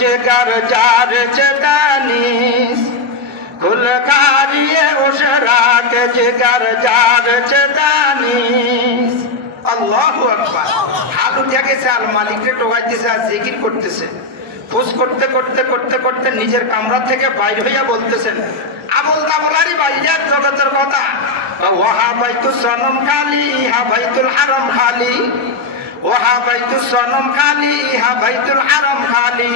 Checker চার চেতানিস খুল খারিয়ে ওসরাক checker চার চেতানিস আল্লাহু আকবার। আর করতেছে। করতে করতে করতে করতে নিজের কামরা থেকে বাইর হইয়া বলতেছেন আবুল তাবলারই বাইরের জগতের কথা। ওহা বাইতু সনম খালি হা খালি। সনম খালি হারম খালি।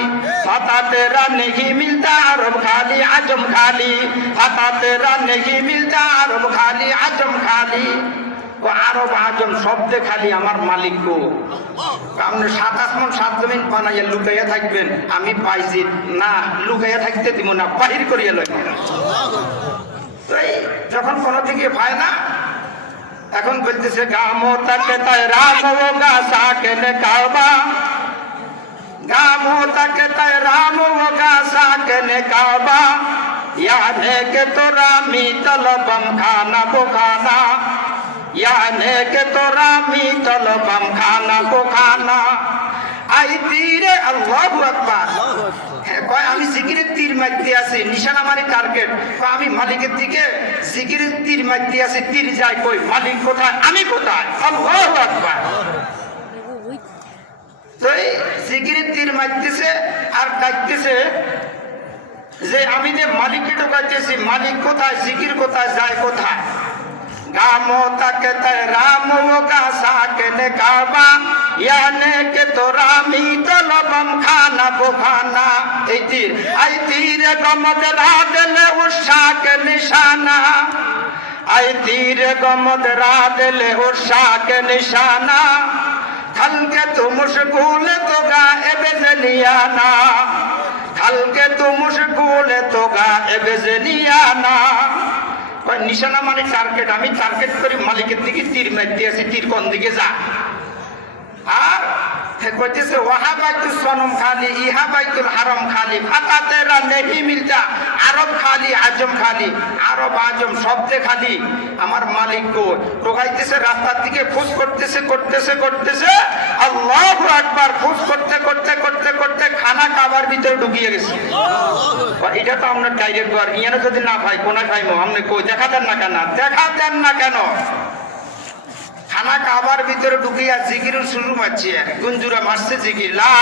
মিলতা খালি, আজম খালি। মিলতা খালি, আজম খালি। ও আজম শব্দে খালি আমার মালিক গো। আপনি সাত আসমান, সাত জমিন বানাইয়া লুকাইয়া থাকবেন, আমি পাইছি। না, লুকাইয়া থাকতে দিব না, বাহির করিয়া লই যখন কোনো দিকে পায় না এখন বলতেছে গামো তাকে তাই রামো গা সাকেনে কাবা গামো তাকে তাই রামো গা সাকেনে কাবা ইয়ানে কে তোরা মিতল বম খানা বোখানা ইয়ানে কে তোরা মিতল বম খানা বোখানা আমি জিকিরের তীর আছি নিশানা মারি টার্গেট। আমি মালিকের দিকে জিকিরের তীর আছি তীর কই মালিক কোথায় আমি কোথায়? মালিক কোথায় কোথায় যায় কোথায়? তাকে রাম ও গা কাবা। ইয়ানে কে তো রামি তো লবম খানা বোখানা এই তীর আই তীরে নিশানা আই তীরে নিশানা খলকে তু মুশকুলে তো গা এবে জেনিয়ানা কয় নিশানা মানে টার্গেট আমি টার্গেট করি মালিকের দিকে তীর মারতে আছি তীর কোন দিকে যা আর হে কইতেছে ওহা বাইতুল সনম খালি ইহা বাইতুল হারম খালি ফাতাতে নেহি মিলতা আরব খালি আজম খালি আরব আজম শব্দে খালি। আমার মালিক গো টোকাইতেছে রাস্তার দিকে খুশ করতেছে করতেছে করতেছে আল্লাহু আকবার খুশ করতে করতে করতে করতে খানা কাবার ভিতরে ঢুকিয়ে গেছে। এটা তো আমরা ডাইরেক্ট ইয়ানে যদি না ভাই কোনা খাইমো? আপনি কই দেখা দেন না কেন? দেখা দেন না কেন? খানা কাবার ভিতরে ঢুকিয়া জিকির শুরু মারছি। গুঞ্জুরা মারছে জিকির। লা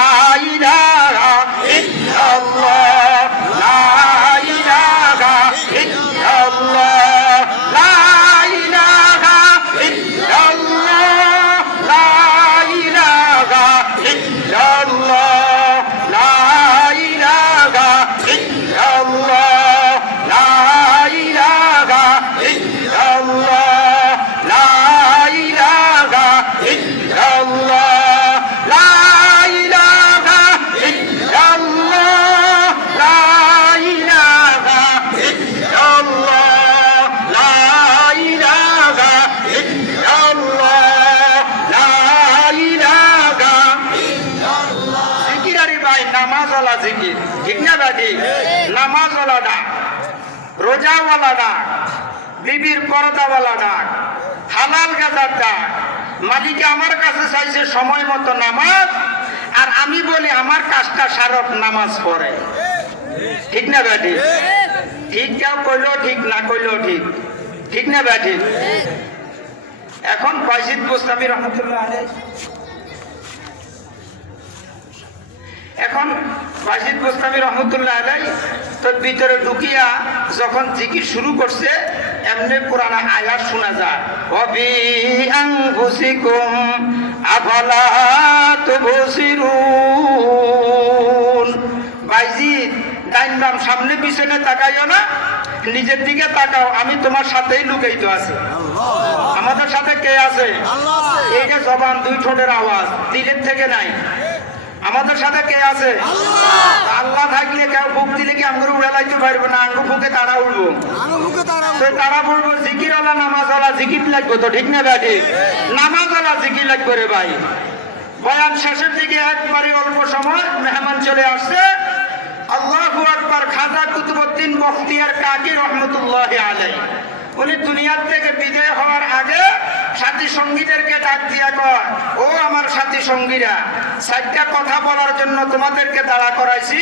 নামাজওয়ালা জিকির, ঠিক না দাদি নামাজওয়ালা ডাক, রোজাওয়ালা ডাক, বিবির পর্দাওয়ালা ডাক, হালাল গাজার ডাক। মালিকে আমার কাছে চাইছে সময় মতো নামাজ, আর আমি বলি আমার কাজটা সারক নামাজ পড়ে। ঠিক না ব্যাটি ঠিক কেউ কইলেও ঠিক, না কইলেও ঠিক। ঠিক না ব্যাটি এখন বাইজিদ গোস্তামি রহমতুল্লাহ আলাইহি। এখন বাজিদ গোস্তামি রহমতুল্লাহ আলাই তোর ভিতরে ঢুকিয়া যখন জিকির শুরু করছে এমনি কোরআন আয়াত শোনা যায়। অবি আনফুসিকুম আফালা তুবসিরুন? বাইজিদ ডাইন বাম সামনে পিছনে তাকাইও না নিজের দিকে তাকাও আমি তোমার সাথেই লুকাইতো আছি। আমাদের সাথে কে আছে? এইটা জবান দুই ঠোঁটের আওয়াজ দিলের থেকে নাই। আমাদের সাথে কে আছে? আল্লাহ। থাকলে কেউ বুক দিলে কি আঙ্গুর উড়ালাইতে পারব না? আঙ্গুর বুকে তারা উঠবো তো তারা বলব জিকির ওলা নামাজ ওলা জিকির লাগবে তো ঠিক না ব্যাটি? নামাজ ওলা জিকির লাগবে রে ভাই। বয়ান শেষের দিকে একবারে অল্প সময় মেহমান চলে আসছে। আল্লাহ আকবার খাজা কুতুবুদ্দিন বখতিয়ার কাকি রহমতুল্লাহ আলাই উনি দুনিয়ার থেকে বিদায় হওয়ার আগে সঙ্গীদেরকে ডাক দিয়া কয়, ও আমার সাথী সঙ্গীরা, চারটা কথা বলার জন্য তোমাদেরকে দাঁড়া করাইছি।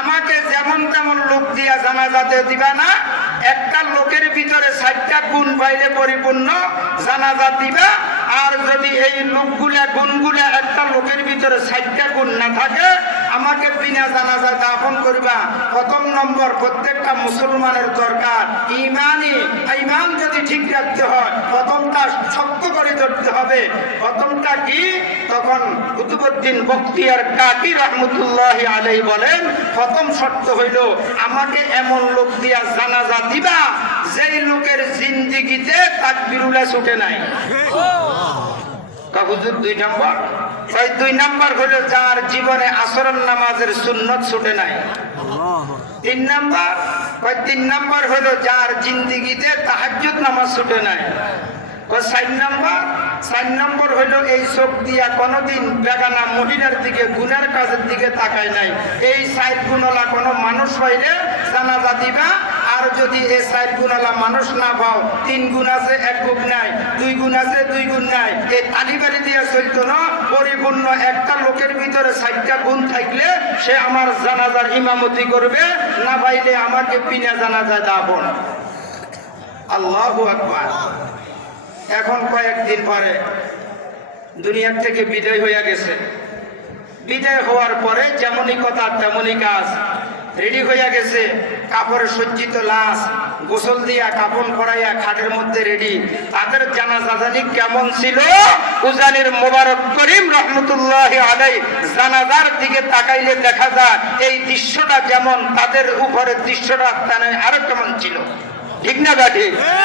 আমাকে যেমন তেমন লোক দিয়া জানাজাতে দিবা না। একটা লোকের ভিতরে চারটা গুণ পাইলে পরিপূর্ণ জানাজা দিবা। আর যদি এই লোকগুলা, গুণগুলা একটা লোকের ভিতরে চারটা গুণ না থাকে বিনা জানাজা দাফন করবা। প্রথম নম্বর প্রত্যেকটা মুসলমানের দরকার। ইমানই ইমান যদি ঠিক রাখতে হয় প্রথমটা শক্ত করে ধরতে হবে। প্রথমটা কি? তখন কুতুবুদ্দিন বখতিয়ার কাকি রহমতুল্লাহ আলাই বলেন প্রথম শর্ত হইল আমাকে এমন লোক দিয়া জানাজা দিবা যেই লোকের জিন্দিগিতে তাকবিরুল্লাহ ছুটে নাই। কাহুজুর দুই নম্বর? ওই দুই নম্বর হলো যার জীবনে আসরণ নামাজের সুন্নত ছুটে নাই। তিন নাম্বার ওই তিন নাম্বার হলো যার জিন্দিগিতে তাহাজ্জুদ নামাজ ছুটে নাই। চার নাম্বার চার নম্বর এই চোখ দিয়া কোনোদিন বেগানা মহিলার দিকে কাজের দিকে তাকায় নাই। এই চার গুণলা কোনো মানুষ হইলে জানাজা দিবা আর যদি এ চার গুণালা মানুষ না পাও, তিন গুণ আছে, এক গুণ নাই, দুই গুণ আছে, দুই গুণ নাই। এই তালিবাড়ি দিয়ে চলতো না, পরিপূর্ণ একটা লোকের ভিতরে চারটা গুণ থাকলে সে আমার জানাজার ইমামতি করবে, না পাইলে আমাকে বিনা জানাজায় দাবন আল্লাহু আকবার। এখন কয়েকদিন পরে দুনিয়ার থেকে বিদায় হইয়া গেছে। বিদায় হওয়ার পরে যেমনই কথা তেমনই কাজ। রেডি হইয়া গেছে। কাপড়ে সজ্জিত লাশ, গোসল দিয়া কাপড় করাইয়া খাটের মধ্যে রেডি। তাদের জানাজাজানি কেমন ছিল? উজানির মোবারক করিম রহমতুল্লাহ আলাই জানাজার দিকে তাকাইলে দেখা যায়, এই দৃশ্যটা যেমন তাদের উপরে দৃশ্যটা আরও কেমন ছিল? ঠিক না গাঠি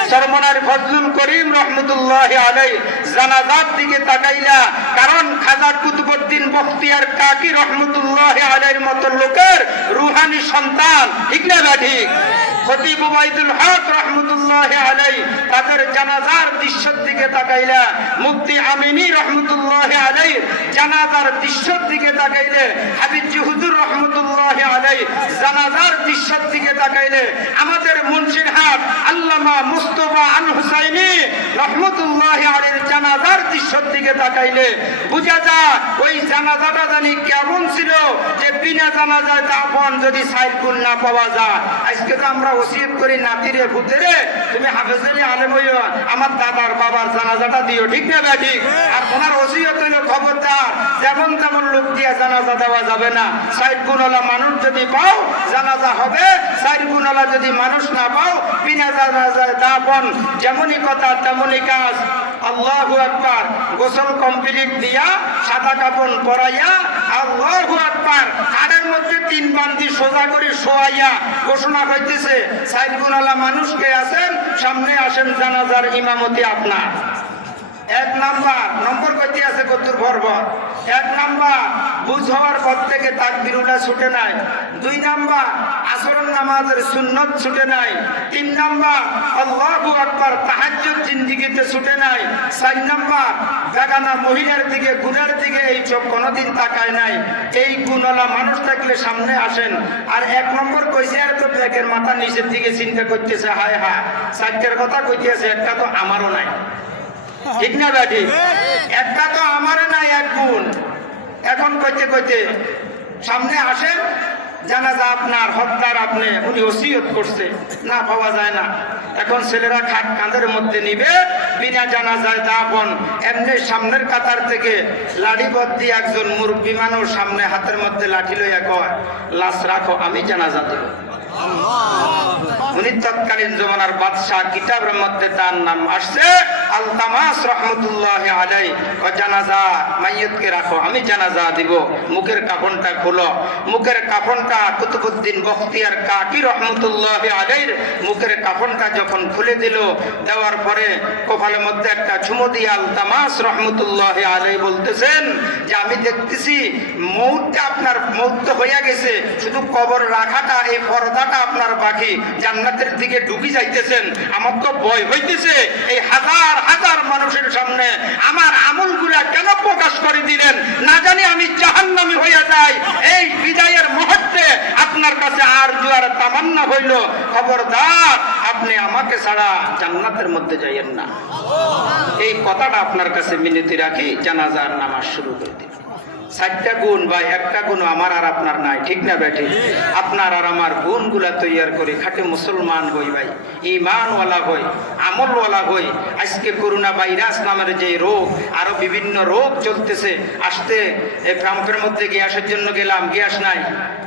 সরমনার ফজলুল করিম রহমতুল্লাহ আলাই জানাজার দিকে তাকাইলা, কারণ খাজা কুতুবুদ্দিন বখতিয়ার কাকি রহমতুল্লাহ আলাইয়ের মতো লোকের রুহানি সন্তান ঠিক না গাঠি আমাদের মুন্সির হাট আল্লামা মুস্তফা আল হুসাইনি রহমতুল্লাহ আলীর জানাজার দৃশ্যের দিকে তাকাইলে, বুঝা যায় ওই জানাজাটা জানি কেমন ছিল যে বিনা জানাজায় দাফন যদি সাইড না পাওয়া যায়। আজকে তো আমরা ওসিয়ত করি নাতিরে ভূতেরে তুমি হাফেজালি আলেম হইও আমার দাদার বাবার জানাজাটা দিও ঠিক না ভাই ঠিক আর ওনার ওসিয়ত হইল খবরদার যেমন তেমন লোক দিয়ে জানাজা দেওয়া যাবে না। সাইড গুণলা মানুষ যদি পাও জানাজা হবে। সাইড গুণওয়ালা যদি মানুষ না পাও বিনা জানাজায় দাপন যেমনই কথা তেমনই কাজ। আল্লাহু আকবার গোসল কমপ্লিট দিয়া সাদা কাপড় পরাইয়া আল্লাহু আকবার কানের মধ্যে তিন বান্দি সোজা করে শোয়াইয়া ঘোষণা হইতেছে সাইড মানুষ কে আছেন? সামনে আসেন জানাজার ইমামতি আপনার। এক নাম্বার, নম্বর কইতে আছে কদ্দুর ভরভর এক নাম্বার, বুঝ হওয়ার পর থেকে তাকবিরুল্লাহ ছুটে নাই। দুই নাম্বার আসরণ নামাজের সুন্নত ছুটে নাই। তিন নাম্বার, আল্লাহু আকবার তাহাজ্জুদ জিন্দিগিতে ছুটে নাই। চার নাম্বার, বেগানা মহিলার দিকে গুণের দিকে এই চোখ কোনোদিন তাকায় নাই। এই গুণওয়ালা মানুষ থাকলে সামনে আসেন। আর এক নম্বর কইছে আর তো ব্যাগের মাথা নিচের দিকে চিন্তা করতেছে, হায় হায়। চারটের কথা কইতেছে একটা তো আমারও নাই। ঠিক না ব্যাটি একটা তো আমার নাই এক গুণ এখন কইতে কইতে, সামনে আসেন, জানাজা আপনার, হত্যার আপনি, উনি ওসিয়ত করছে। না, পাওয়া যায় না। এখন ছেলেরা খাট কাঁধের মধ্যে নিবে, বিনা জানাজায় দাপন এমনি সামনের কাতার থেকে লাঠি বদ্দি একজন মুরব্বী মানুষ সামনে হাতের মধ্যে লাঠি লইয়া কয়, লাশ রাখো, আমি জানাজা দেব। তার নাম আলতামাস আমি জানাজা দিব, মুখের কাফনটা মুখের কাফনটা মুখের কাফনটা যখন খুলে দিল, দেওয়ার পরে কপালের মধ্যে একটা চুমো দিয়ে আলতামাস রহমতুল্লাহ আলাই বলতেছেন যে, আমি দেখতেছি মৌতটা আপনার মৌত হইয়া গেছে, শুধু কবর রাখাটা এই পর্দাটা আপনার বাকি জান্নাতের দিকে ঢুকি যাইতেছেন। আমার তো ভয় হইতেছে, এই হাজার হাজার মানুষের সামনে আমার আমলগুলা কেন প্রকাশ করে দিলেন? না জানি আমি জাহান্নামি হইয়া যাই। এই বিদায়ের মুহূর্তে আপনার কাছে আর জুয়ার তামান্না হইল। খবরদার, আপনি আমাকে ছাড়া জান্নাতের মধ্যে যাইয়েন না। এই কথাটা আপনার কাছে মিনতি রাখি, জানাজার নামাজ শুরু করে দিন চারটা গুণ বা একটা গুণ আমার আর আপনার নাই, ঠিক না ব্যাটি আপনার আর আমার গুণগুলা তৈয়ার করে, খাটে মুসলমান হই ভাই ইমানওয়ালা হই, আমলওয়ালা হই। আজকে করোনা ভাইরাস নামের যে রোগ, আরও বিভিন্ন রোগ চলতেছে, আসতে পাম্পের মধ্যে গ্যাসের জন্য গেলাম গ্যাস নাই?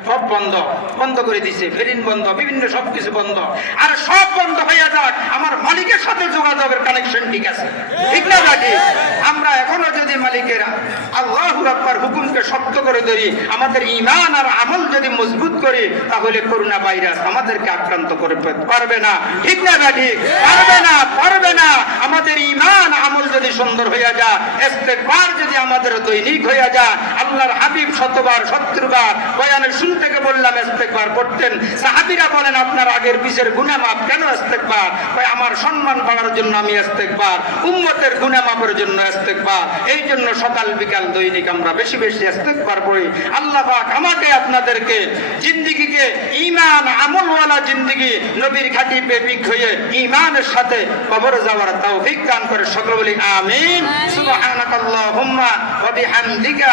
সব বন্ধ বন্ধ করে দিছে, ফেরিন বন্ধ, বিভিন্ন সবকিছু বন্ধ। আর সব বন্ধ হইয়া যাক, আমার মালিকের সাথে যোগাযোগের কানেকশন ঠিক আছে। ঠিক না বাকি আমরা এখনও যদি মালিকের আল্লাহ আকবার হুকুমকে শক্ত করে ধরি, আমাদের ইমান আর আমল যদি মজবুত করি, তাহলে করোনা ভাইরাস আমাদেরকে আক্রান্ত করে পারবে না। ঠিক না বাকি পারবে না পারবে না। আমাদের ইমান আমল যদি সুন্দর হইয়া যায় ইস্তেগফার যদি আমাদের দৈনিক হইয়া যায় আল্লাহর হাবিব শতবার সত্তরবার বয়ানের শুরু থেকে বললাম ইস্তেগফার করতেন। সাহাবীরা বলেন আপনার আগের পিছের গুনাহ মাপ কেন ইস্তেগফার কয় আমার সম্মান পাওয়ার জন্য আমি ইস্তেগফার উম্মতের গুনাহ মাপের জন্য ইস্তেগফার এই জন্য সকাল বিকাল দৈনিক আমরা বেশি বেশি ইস্তেগফার করি। আল্লাহ পাক আমাকে আপনাদেরকে জিন্দেগিকে ঈমান আমলওয়ালা জিন্দেগি নবীর খাঁটি প্রেমিক হয়ে ঈমানের সাথে কবরে যাওয়ার তৌফিক দান করে সকল বলি আমিন। সুবহানাকাল্লাহুম্মা ওয়া বিহামদিকা